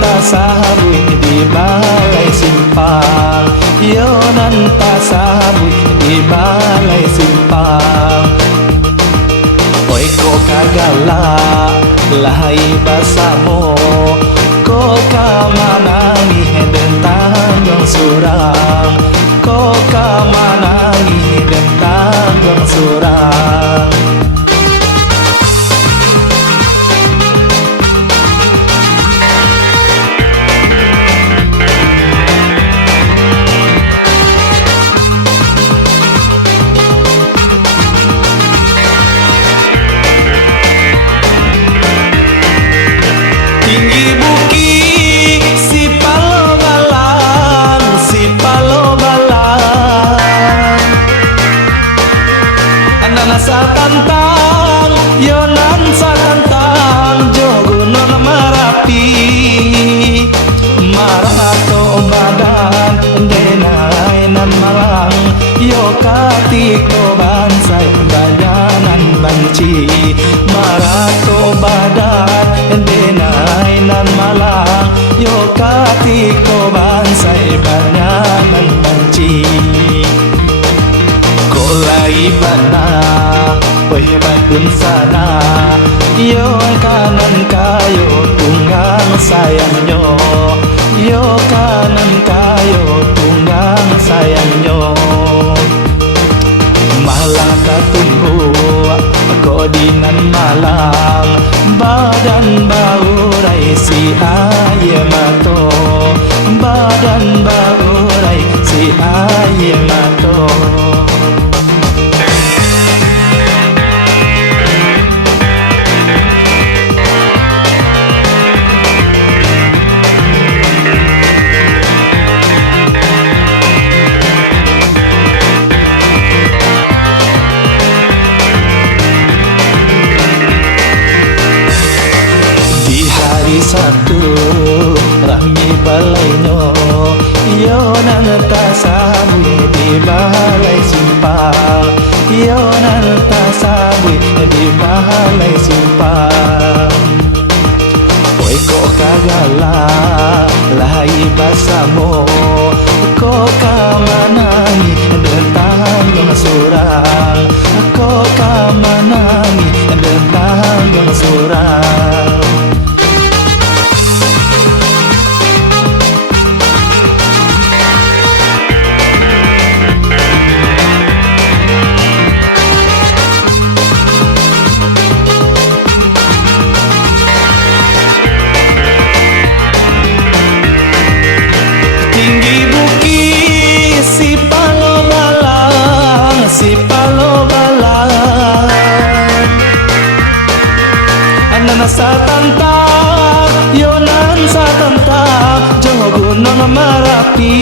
tasabuy di balay simpang, yonan tasabuy di balay simpang. Oy ko kagala lahay basamo, ko kamanangi dentang gong surang, ko kamanangi dentang gong surang. Tinggi bukit si palobalan, si palobalan. Anana sa tantang, yonan sa tantang, jogunon marapi. Marato badan, denay nan malang, yo katiko bansay, banyanan banci. Marato badan, denay nan malang, yo katiko bansay, banyanan banci. Kolay bana, oy bakun sana, yo kanan kayo tunggang sayang nyo, yo kanan kayo tunggang sayang nyo. Malang katumbu ako dinan malang, badan bauray si ayemato, badan bauray si ayemato. Satu rami balay nyo, yonan tasabuy di balay simpang, yonan tasabuy di balay simpang. Oy ko kagala lahay basamo, ko kamanangi dentang gong surang, ko kamanangi dentang gong surang. Tinggi bukit si palobalang, si palobalang. Anana sa tantang, yonan sa tantang, jogunong marapi.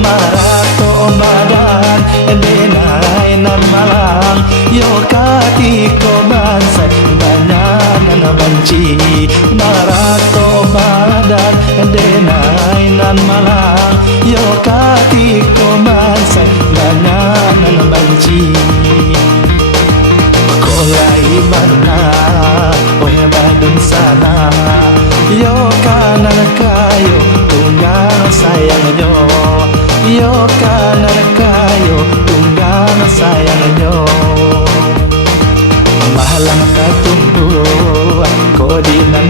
Marato badan, denay nan malang, yo katiko bansay, banyanan banci. Marato badan, denay nan malang, yo katiko bansay, banyanan banci. Kolay bana, oy badun sana, yo kanan kayo tunggang sayang nyo, yo kanan kayo tunggang sayang nyo. Mahalang katumbu ko di nan